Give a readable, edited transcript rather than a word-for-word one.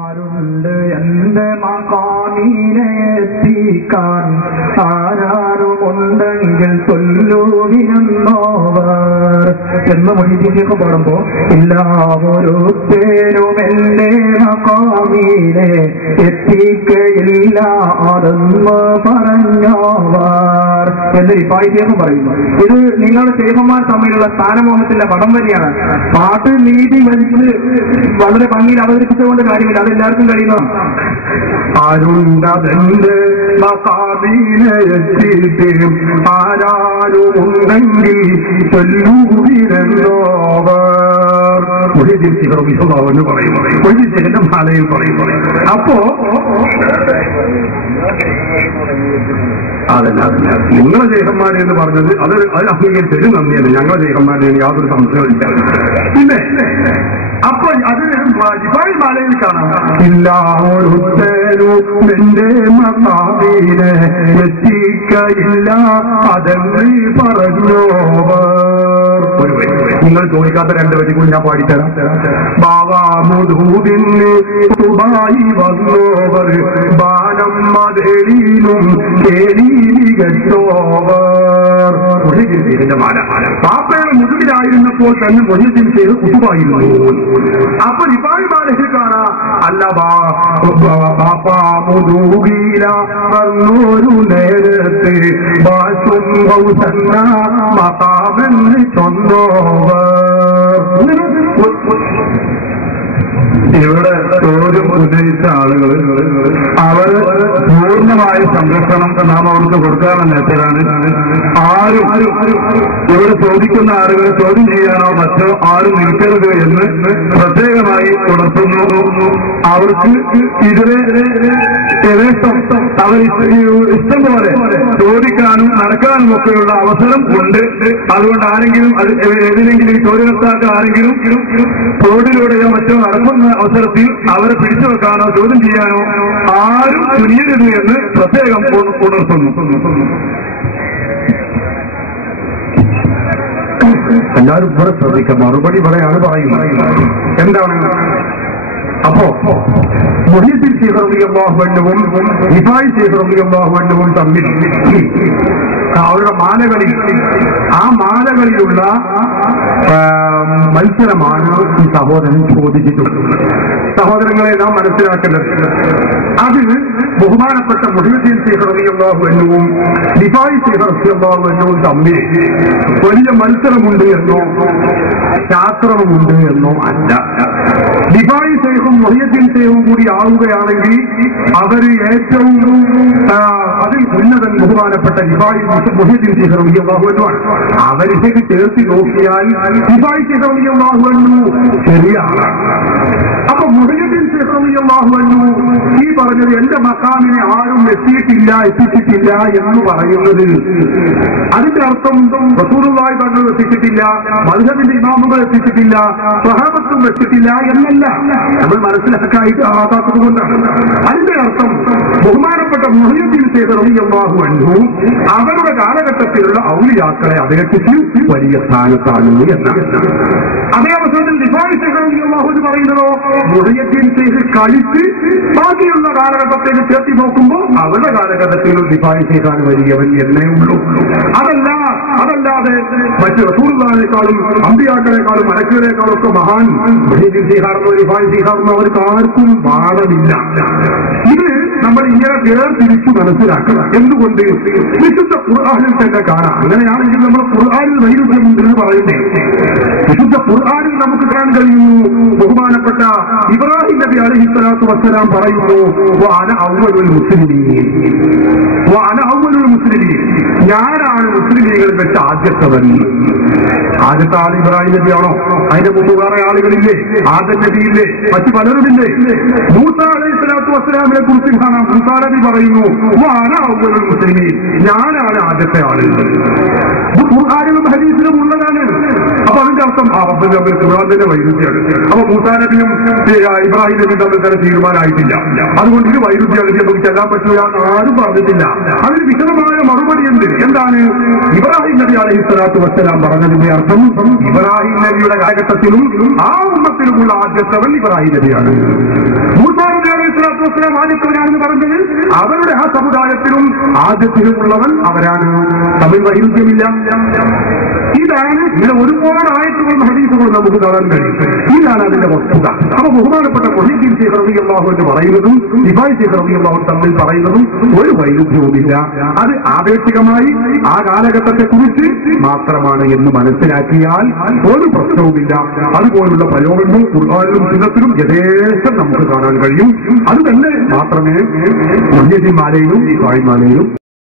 ആരുണ്ട് എന്റെ മഖാമിനെ എത്തിക്കാൻ ആരാരുമുണ്ടെങ്കിൽ ചൊല്ലുവിനെന്നോവർ എന്ന് മൊഴിതിയൊക്കെ പാടുമ്പോ എല്ലാവരും എന്റെ മഖാമിനെ എത്തിക്കയില്ല അതെന്ന് പറഞ്ഞോവർ എന്ന് ഇപ്പായിത്തേക്കും പറയുന്നു. ഇത് നിങ്ങളുടെ ശേഖന്മാർ തമ്മിലുള്ള സ്ഥാനമോഹത്തിന്റെ പടം വരികയാണ്. പാട്ട് നീതി വലിച്ച് വളരെ ഭംഗിയിൽ അവതരിപ്പിച്ചുകൊണ്ട് കാര്യമില്ല, അതെല്ലാവർക്കും കഴിയുന്നതാണ്. ആരുണ്ടതെന്റെ മഖാമിനെ എത്തിയിട്ടും ആരാരുമുണ്ടെങ്കിൽ ചൊല്ലുവിനെന്നോവർ എന്ന് പറയുന്നു. ഒഴിച്ചിന്റെ മാലയിൽ പറയുന്നു. അപ്പോ അതല്ല നിങ്ങളെ ശേഖന്മാരെ എന്ന് പറഞ്ഞത് അത് അംഗീകരിച്ചത് നന്ദിയാണ്. ഞങ്ങളെ ശേഖന്മാരെ യാതൊരു സംശയമില്ല. പിന്നെ അപ്പൊ അത് ജിബായി മാലയിൽ കാണാം. എല്ലാവരും എന്റെ മഖാമിനെ എത്തിക്കയില്ല അതെന്ന് പറഞ്ഞോവർ. നിങ്ങൾ ചോദിക്കാത്ത രണ്ട് വരി കൂടി ഞാൻ പാടിത്തരാം. ബാവാമുദൂദിന് ദുബായി വന്നോവർ ബാനം മതേലിനും കേട്ടോവർ. പാപ്പയുടെ മുതുകിലായിരുന്നപ്പോൾ തന്നെ മൊഴിയത്തിൽ ചെയ്ത് കുതുവായിരുന്നു. അപ്പൊ ജിബായി മാലയിൽ കാണാം. അല്ല പാപ്പാമുദൂകില വന്നൊരു നേരത്ത് ബാസും ബൗസന്ന മഖാമെന്ന് ചൊന്നോവർ. ഇവിടെ ചോദ്യം ഉന്നയിച്ച ആളുകൾ അവർ പൂർണ്ണമായ സംരക്ഷണം നാം അവർക്ക് കൊടുക്കാമെന്ന് എത്രയാണ്. ആരും ഇവിടെ ചോദിക്കുന്ന ആളുകൾ ചോദ്യം ചെയ്യാനോ മറ്റോ ആരും നിൽക്കരുത് എന്ന് പ്രത്യേകമായി ഉണർത്തുന്നു. അവർക്ക് ഇതിനെ അവർ ഇഷ്ടം പോലെ ചോദിക്കാനും നടക്കാനും ഒക്കെയുള്ള അവസരം ഉണ്ട്. അതുകൊണ്ട് ആരെങ്കിലും ഏതിലെങ്കിലും ചോദ്യകർത്താക്കൾ ആരെങ്കിലും റോഡിലൂടെയോ മറ്റോ നടക്കുന്ന അവസരത്തിൽ അവരെ പിടിച്ചു വെക്കാനോ ചോദ്യം ചെയ്യാനോ ആരും തുനിയരുത് എന്ന് പ്രത്യേകം ഉണർത്തുന്നു. എല്ലാവരും ഇവിടെ ശ്രദ്ധിക്കാം. മറുപടി ഇവിടെയാണ് പറയുന്നത്. എന്താണ് അപ്പോ മുഹീദ്ദീൻ ശൈഖ് റളിയല്ലാഹു അൻഹുവും റിഫായി ശൈഖ് റളിയല്ലാഹു അൻഹുവും തമ്മിൽ അവരുടെ മാലകളിൽ ആ മാലകളിലുള്ള മത്സരമാണ് ഈ സഹോദരൻ ചോദിച്ചിട്ടുള്ളത്. സഹോദരങ്ങളെ നാം മനസ്സിലാക്കേണ്ടത് അത് ബഹുമാനപ്പെട്ട മുഹീദ്ദീൻ ശൈഖ് റളിയല്ലാഹു അൻഹുവും റിഫായി ശൈഖ് റളിയല്ലാഹു അൻഹുവും തമ്മിൽ വലിയ മത്സരമുണ്ട് എന്നോ ശാസ്ത്രമുണ്ട് എന്നോ അല്ല. റിഫായി ശൈഖും മുഹീദ്ദീൻ ശൈഖും കൂടി ആവുകയാണെങ്കിൽ അവര് ഏറ്റവും അതിൽ ഉന്നതൻ ബഹുമാനപ്പെട്ട റിഫായി മുഹീദ്ദീൻ ശൈഖ് റളിയല്ലാഹു അൻഹു ആണ്. അവരിലേക്ക് ചേർത്ത് നോക്കിയാൽ റിഫായി ശൈഖ് റളിയല്ലാഹു അൻഹു ചെറിയ ആളാണ്. അപ്പൊ മുഹീദ്ദീൻ ശൈഖ് റളിയല്ലാഹു അൻഹു ഈ പറഞ്ഞത് എന്റെ മഖാമിനെ ആരും എത്തിച്ചിട്ടില്ല എന്ന് പറയുന്നത് അതിന്റെ അർത്ഥം റസൂലുള്ളാഹി തങ്ങൾ എത്തിച്ചിട്ടില്ല, മദ്ഹബിന്റെ ഇമാമുകൾ എത്തിച്ചിട്ടില്ല, സ്വഹാബത്തും എത്തിച്ചില്ല എന്നല്ല. നമ്മൾ മനസ്സിലാക്കായിട്ട് ആകാത്തത് കൊണ്ടാണ്. അതിന്റെ അർത്ഥം ബഹുമാനപ്പെട്ട മുഹീദ്ദീൻ ശൈഖ് റളിയല്ലാഹു അൻഹു അവരുടെ കാലഘട്ടത്തിലുള്ള ഔലിയാക്കളെ അദ്ദേഹത്തിൽ വലിയ സ്ഥാനത്താണ് എന്നാണ്. അതേ അവസരത്തിൽ റിഫായി ശൈഖ് റളിയല്ലാഹു അൻഹു പറയുന്നതോ മുഹീദ്ദീൻ ശൈഖ് കളിച്ച് ബാക്കിയുള്ള കാലഘട്ടത്തേക്ക് ചേർത്തി നോക്കുമ്പോൾ അവരുടെ കാലഘട്ടത്തിലും റിഫായി ശൈഖാണ് വലിയവൻ എന്നേ ഉള്ളൂ. അതല്ലാതെ മറ്റ് റസൂലുള്ളാഹിയേക്കാളും അമ്പിയാക്കളെക്കാളും മലക്കുകളെക്കാളും ഒക്കെ മഹാൻ മുഹീദ്ദീൻ ശൈഖാണെന്നോ റിഫായി ശൈഖാണെന്നോ അവർക്ക് ആർക്കും വാദമില്ല. ഇത് നമ്മൾ ഇങ്ങനെ വേർതിരിച്ചു മനസ്സിലാക്കണം. എന്തുകൊണ്ട് വിശുദ്ധ ഖുർആനിൽ തന്നെ കാണാം. അങ്ങനെയാണെങ്കിൽ നമ്മൾ ഖുർആനിൽ വൈരുദ്ധ്യമുണ്ടെന്ന് പറയുന്നേ. വിശുദ്ധ ഖുർആനിൽ നമുക്ക് കാണാൻ കഴിയുന്നു. ബഹുമാനപ്പെട്ട ഇബ്രാഹിം നബി അലൈഹിസ്സലാത്തു വസ്സലാം പറയുന്നു വഅന അവ്വലുൽ മുസ്ലിമീൻ, ഞാനാണ് മുസ്ലിമീങ്ങളിൽ വെച്ച ആദ്യത്തവൻ. ആദ്യത്തെ ആൾ ഇബ്രാഹിം നബിയാണോ? അതിന്റെ മുമ്പ് വേറെ ആളുകളില്ലേ? ആദം നബിയില്ലേ? മറ്റു പലരുമില്ലേ? മൂസാ അലൈഹിസ്സലാത്തു വസ്സലാമിനെ കുറിച്ച് കാണാം. മൂസാ നബി പറയുന്നു വഅന അവ്വലുൽ മുസ്ലിമീൻ, ഞാനാണ് ആദ്യത്തെ ആള്. ഖുർആനിലും ഹദീസിലും ഉള്ളതാണ്. അപ്പൊ അതിന്റെ അർത്ഥം ഖുർആനിന്റെ വൈരുദ്ധ്യമാണ്. അപ്പൊ മൂസാ നബിയും ഇബ്രാഹിം നബിയും തമ്മിൽ തന്നെ തീരുമാനമായിട്ടില്ല. അതുകൊണ്ട് ഇത് വൈരുദ്ധ്യമാണ്, നമുക്ക് ചെല്ലാൻ പറ്റില്ല എന്ന് ആരും പറഞ്ഞിട്ടില്ല. അതിന് വിശദമായ മറുപടി ഉണ്ട്. എന്താണ് ഇബ്രാഹിം നബി അലൈഹിസ്സലാത്തു വസ്സലാം പറഞ്ഞതിന്റെ അർത്ഥം? ഇബ്രാഹിം നബിയുടെ കാലഘട്ടത്തിലും ആ ഉമ്മത്തിലുമുള്ള ആദ്യത്തവൻ ഇബ്രാഹിം നബിയാണ്. മൂസാ സ്വലാത്തു വസ്സലാം ആദ്യത്തവനാണെന്ന് പറഞ്ഞത് അവരുടെ ആ സമുദായത്തിലും ആദ്യത്തിലുമുള്ളവൻ അവരാണ്. തമ്മിൽ വൈരുദ്ധ്യമില്ല. ഇതാണ് ഇങ്ങനെ ഒരുപാട് ആയത്തുകളും ഹദീസുകളും നമുക്ക് കാണാൻ കഴിയും. ഇതാണ് അതിന്റെ വസ്തുത. അപ്പൊ ബഹുമാനപ്പെട്ട മുഹീദ്ദീൻ ശൈഖ് റളിയല്ലാഹു അൻഹു പറയുന്നതും റിഫായി ശൈഖ് റളിയല്ലാഹു അൻഹു തമ്മിൽ പറയുന്നതും ഒരു വൈരുദ്ധ്യവുമില്ല. അത് ആപേക്ഷികമായി ആ കാലഘട്ടത്തെ കുറിച്ച് മാത്രമാണ് എന്ന് മനസ്സിലാക്കിയാൽ ഒരു പ്രശ്നവുമില്ല. അതുപോലുള്ള പ്രയോഗങ്ങൾ ഖുർആനിലും സുന്നത്തിലും യഥേഷ്ടം നമുക്ക് കാണാൻ കഴിയും. അത് തന്നെ മാത്രമേ മുഹീദ്ദീൻമാരെയും റിഫായിമാരെയും